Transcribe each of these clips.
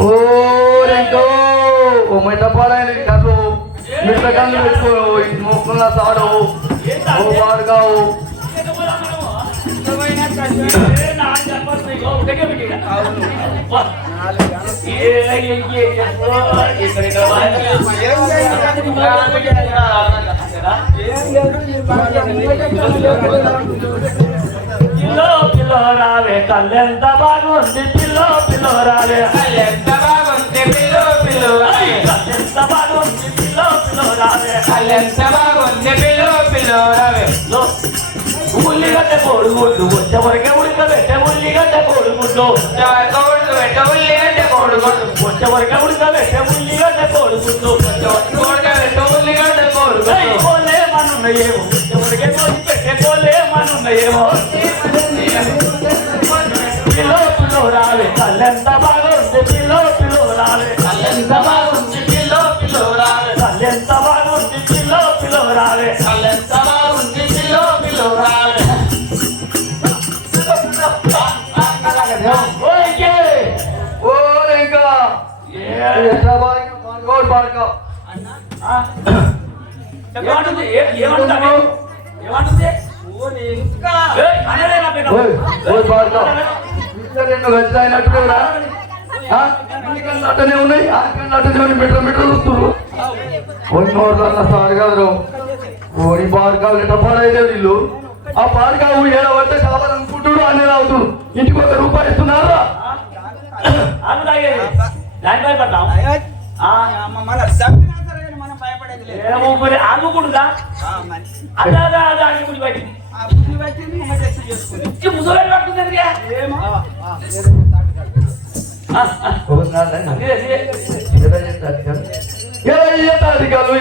ఓ రెంకో ఓ మెట్ల పాలైన కళ్ళు మెట్ల కళ్ళు పెట్టుకో మొక్కుల తాడు ఓ వాడుగావు పిల్లో పిల్లో రావే కళ్ళెంత బాగుంది పిల్లో పిల్లో రావే. ఎంత బాగుంది పిల్లు పిల్లు కళ్ళెంత బాగుంది పిల్లో పిల్లో రావే. ఎంత బాగుంది పిల్లు పిల్లు రవి. ఉల్లిగడ్డ కోడిగుడ్డు వచ్చే వరకే ఉడకబెట్టే ఉల్లిగడ్డ కోడిగుడ్డు కోడు పెట్ట ఉల్లిగడ్డ కోడు కొడు వచ్చే వరకే ఉడకబెట్టే ఉల్లిగడ్డ కోడిగుడ్డు కోడిక పెట్ట ఉల్లిగడ్డ కోడు ఏయ్, కోలే మనున్నయేమో వచ్చే వరకే కోడి పెట్టే కోలే మనున్నయేమో అట్టనే ఉన్నాయి ఆ కళ్ళు అట్టనే ఉన్నాయి మీటర్ మీటర్ వస్తున్నారు కొన్ని నోట్ల సార్ గారు ఓడి బాడుకావు ఎట్లా పాడైతే వీళ్ళు ఆ బాడుకావు ఏడవస్తే కావాలనుకుంటుడు అన్నీ అవుతుడు ఇంటికి ఒక రూపాయి ఇస్తున్నారా దాని భయపడ్డాం ఆ, మనం భయపడేది లేదు. ఏమో మరి ఆగుకుంటుందా? మరి. అదా అదా అదా అని గుడి టెస్ట్ చేసుకుని ఇచ్చి ముసలాడు పట్టుకుంది? ఏమో. ఆ, ఆ, ఇదే, ఇదే. ఎరయ్య తాటికలు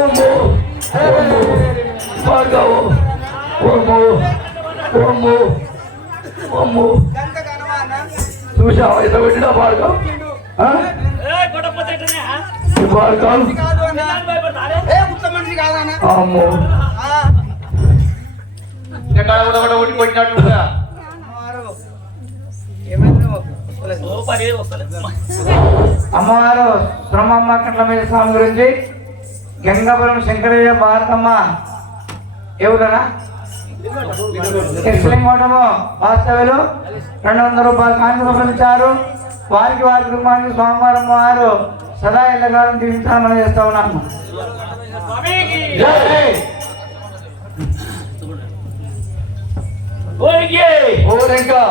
ఓమో ఓమో భార్గవు ఓమో ఓమో ఓమో. చూసావా ఎంత పెట్టినా భార్గవ్? భార్గవ్? అమ్మో. కొట్టినట్టుగా. అమ్మవారు బ్రహ్మమ్మ కట్ల మీద స్వామి గురించి గంగాపురం శంకరయ్య భారతమ్మ ఎవరనా ఎస్లింగోటము వాస్తవ్యులు రెండు వందల రూపాయలు కానుకలు ఇచ్చారు వారికి వారి కుటుంబానికి సోమవారం వారు సదా ఎల్లకాలం జీవించాలని చేస్తా ఉన్నాము స్వామికి. జై. ఓకే. ఓ రేంకా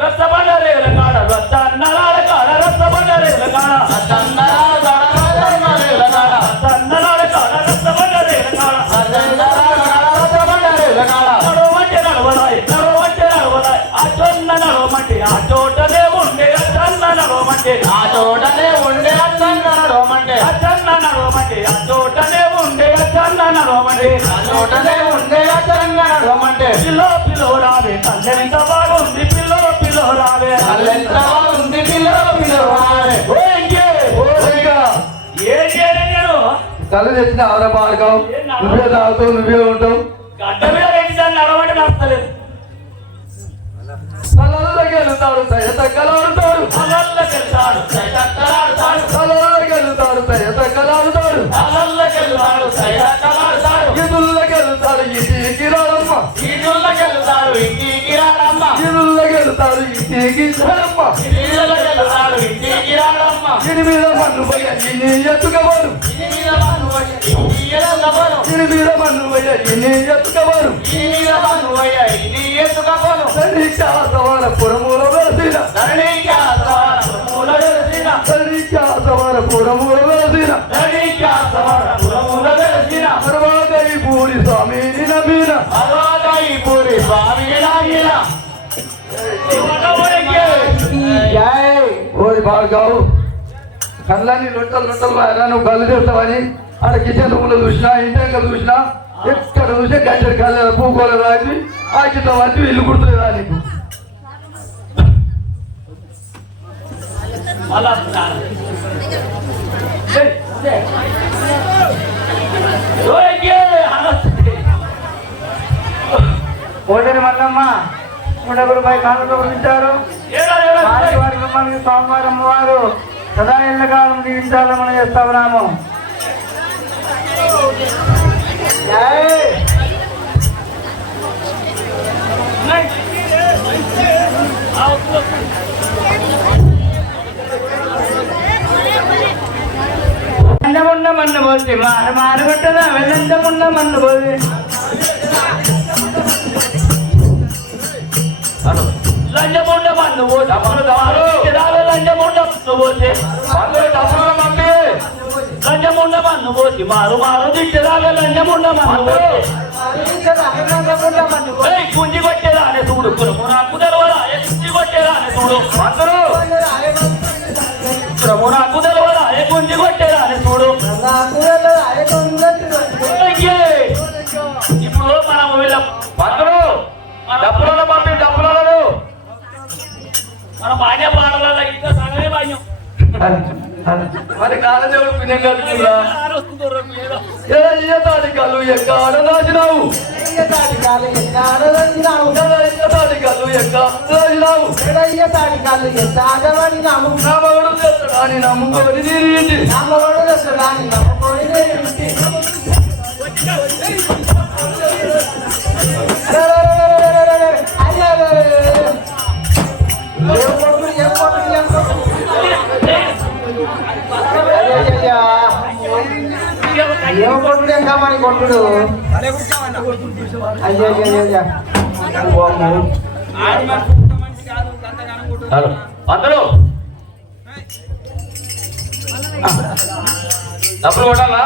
రసబండరేల కాడ, రసన్నలాల కాడ, రసబండరేల కాడ. రసబండరేల కాడ. ఆ చోటనే ఉండే ఆ చన్న నడవమంటే ఆ చన్న నడవమంటే ఆ చోటనే ఉండే ఆ చన్న నడవమంటే ఆ చోటనే ఉండే ఆ చన్న నడవమంటే పిల్లో పిల్లో రావే కళ్ళెంత బాగుంది పిల్లో పిల్లో రావే. కళ్ళెంత బాగుంది పిల్లో పిల్లో రావే. ఏం చేయలే నేను? కళ్ళు తెచ్చిన ఆరా భార్గవ్ నువ్వే తాగుతావు నువ్వే ఉంటావు. గడ్డ మీద రెండు నడవంటే నడతలేదు తలలోకి వెళ్తాడు తయ తగ్గలాడుతాడు అలల్లకెళ్తాడు సైతక్కలాడుతాడు తలలోకి వెళ్తాడు తయ తగ్గలాడుతాడు అలల్లకెళ్తాడు సైతక్కలాడుతాడు ఇదుల్లోకి వెళ్తాడు ఇంటికి రాడమ్మ. ఈదుల్లకెళ్తాడు ఇంటికి రాడమ్మ. ఇదుల్లోకి వెళ్తాడు ఇంటికి రాడమ్మ. ఈదుల్లకెళ్తాడు ఇంటికి రాడమ్మ. దీని మీద మన్ను పోయ నీ ఎత్తుకవారు ఇది మీద మన్ను వచ్చి ఇంటికి ఎల్లబోను దీని మీద మన్ను పోయ నీ ఎత్తుకవారు ఇది మీద మన్ను పోయ ఇది ఎత్తుకపోను తల్లికి ఆసవార భార్గవ్ కళ్ళని లొట్టలు లొట్టలు వారా నువ్వు కళ్ళు చేస్తావని ఆడ కిచెన్ రూమ్లో చూసినా ఇంటి వెనక చూసినా ఎక్కడ చూసినా గంటలు కళ్ళు పూకోలు రాసి ఆ కింద వచ్చి ఇల్లు కుడుతుందా నీకు? ఓటరి మల్లమ్మ ఉండగురు పై కానుక ఉంచారు కుటుంబానికి సోమవారం వారు సదా ఎల్లకాలం దీవించాలని మనం చేస్తా ఉన్నాము. అందమున్న మన్ను పోతే మారు మారు కొట్టదా వెళ్ళందమున్న మన్ను పోతే లంజముండ మన్ను పోతే అమలు దారు. చిరాల లంజముండ మన్ను పోతే అందరూ డబ్బులు పంపి లంజముండ మన్ను పోతే మారు మారు దిట్టరాల లంజముండ మన్ను పోతే ఏయ్, గుంజి కొట్టేదానే చూడు కురము నాకు తెలవదా ఏ గుంజి కొట్టేదానే చూడు అందరూ కురము నాకు తెలవదా ఏ మరి కాలదేవుడు పుణ్యం కలుగుతుందా ఆరొస్తుందో ఏదో ఏ తాటి కళ్ళు ఎక్క ఆడదాచినావు తాటి కళ్ళు ఎక్క ఆడదాచినావు నా మగడు తెస్తాడా అని నమ్ముకొని తిరిగింది. ఏం కుట్టు హలో. అందరూ? డబ్బులు కొట్టాలా?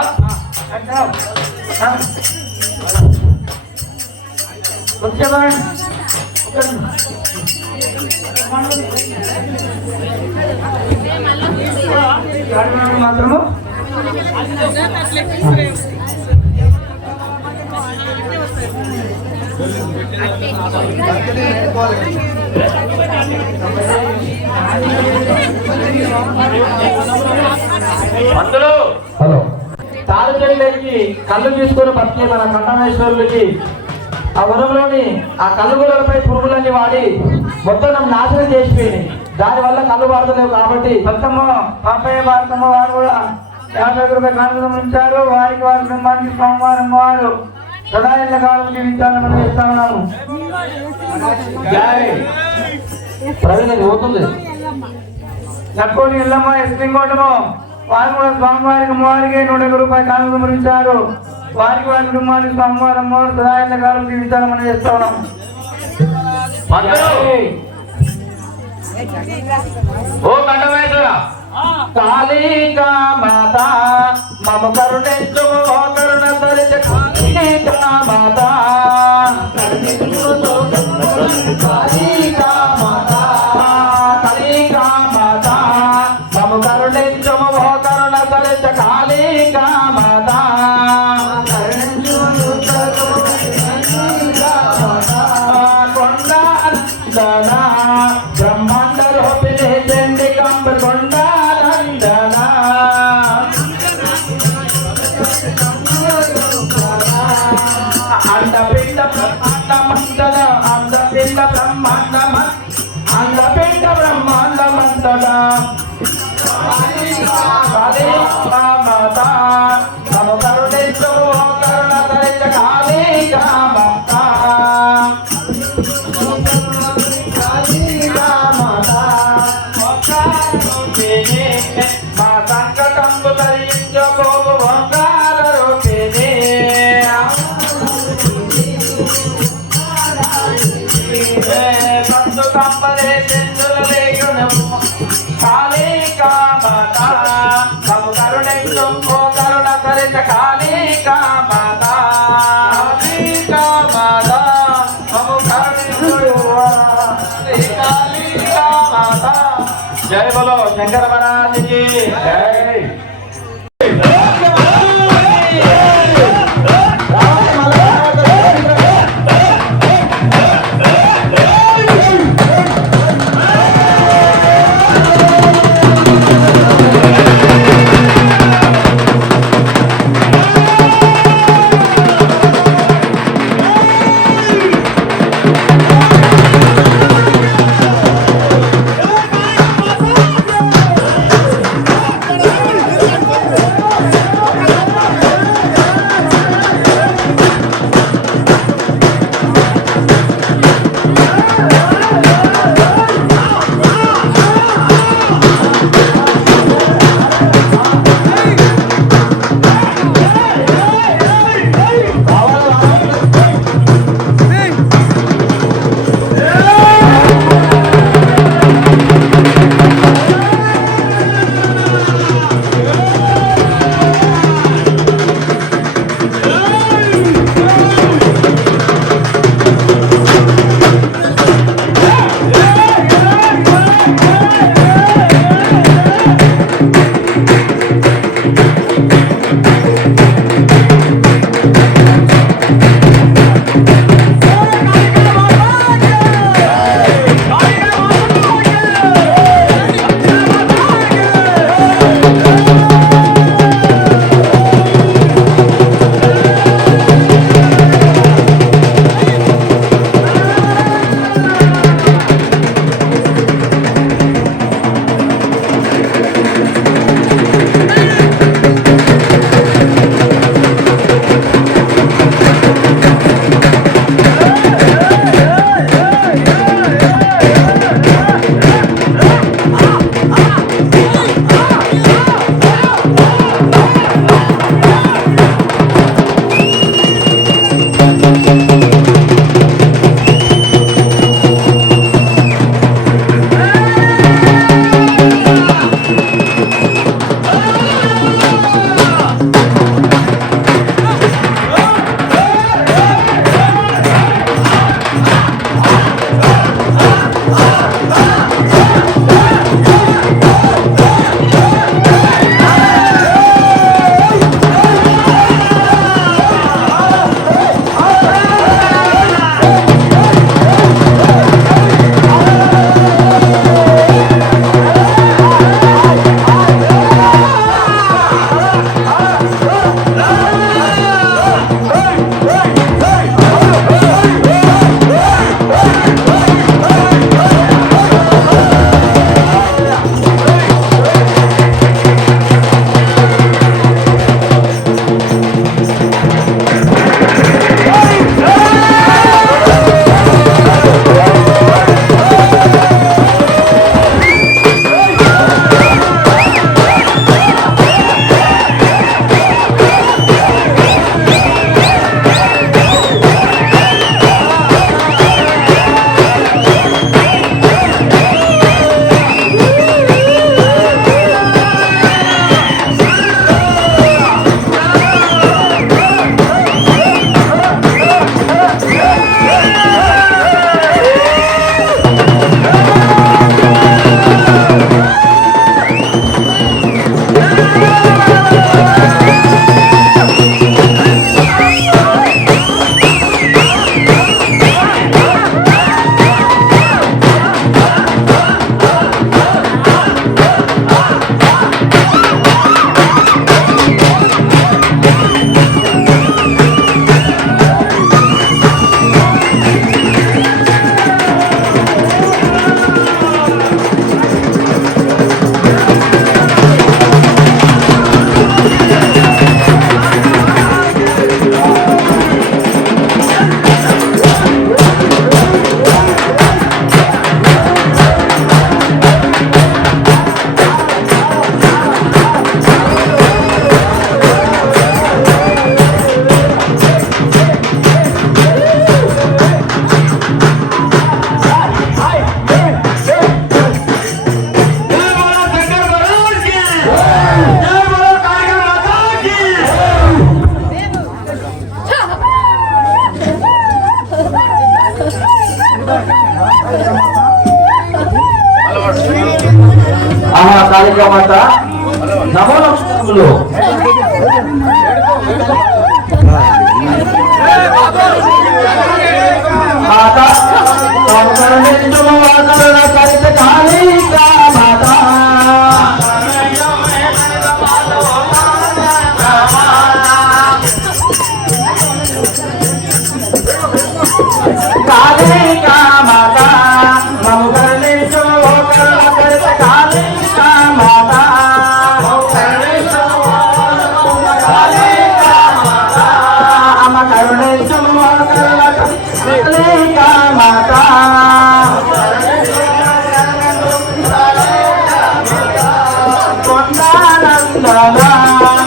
మాత్రము అందులో హలో. తాళచెల్లికి కళ్ళు తీసుకొని బతికే మన కంఠమేశ్వరులకి ఆ వరంలోని ఆ కళ్ళుగోలపై పురుగులన్నీ వాడి మొత్తం నన్ను నాశనం దాని దానివల్ల కళ్ళు వాడతలేవు కాబట్టి భక్తమ్మ పాపయ్య భారతమ్మ వారు కూడా యాభై రూపాయలు కానుకలు ఉంచారు. వారికి వారి కుటుంబానికి సోమవారం వారు సదా ఇళ్ళ కాలం జీవించాలని మనం చేస్తా ఉన్నాము. ప్రవీణ పోతుంది నక్కోని ఇల్లమ్మ ఎస్టింగ్ కోటము. వారు కూడా స్వామివారికి అమ్మవారికి నూట ఒక రూపాయలు కానుక మరించారు వారికి వారి కుటుంబానికి స్వామివారి అమ్మవారు సదాయన కాలం జీవితాలు మనం చేస్తా ఉన్నాం. ఓ కంఠమేశ్వర కాళీకా మాత మమ కరుణించు ఓ కరుణ తరిచ కాళీకా మాత. కాళీకా మాత కాళీకా మాత మమ కరుణించు ఓ కరుణ తరిచ కాళీకా మాత. కొండ నందన మాత జై బలో శంకర మహారాజుకి. Bye.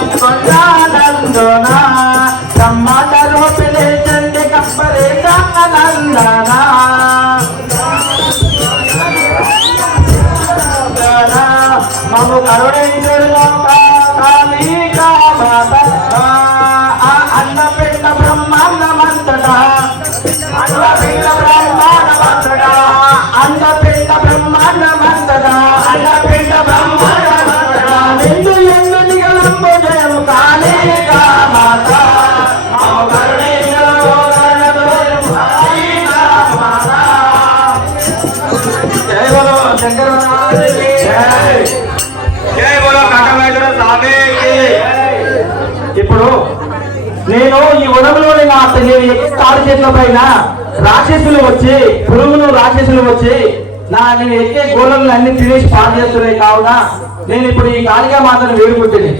నేను ఈ ఉడమలోని నా నేను తాడు చెట్ల పైన రాక్షసులు వచ్చి పురుగులు రాక్షసులు వచ్చి నా నేను ఎక్కే గోడలను అన్ని తినేసి పాడు చేస్తున్నాయి కావున నేను ఇప్పుడు ఈ కాళికా మాతను వేడుకుంటుంది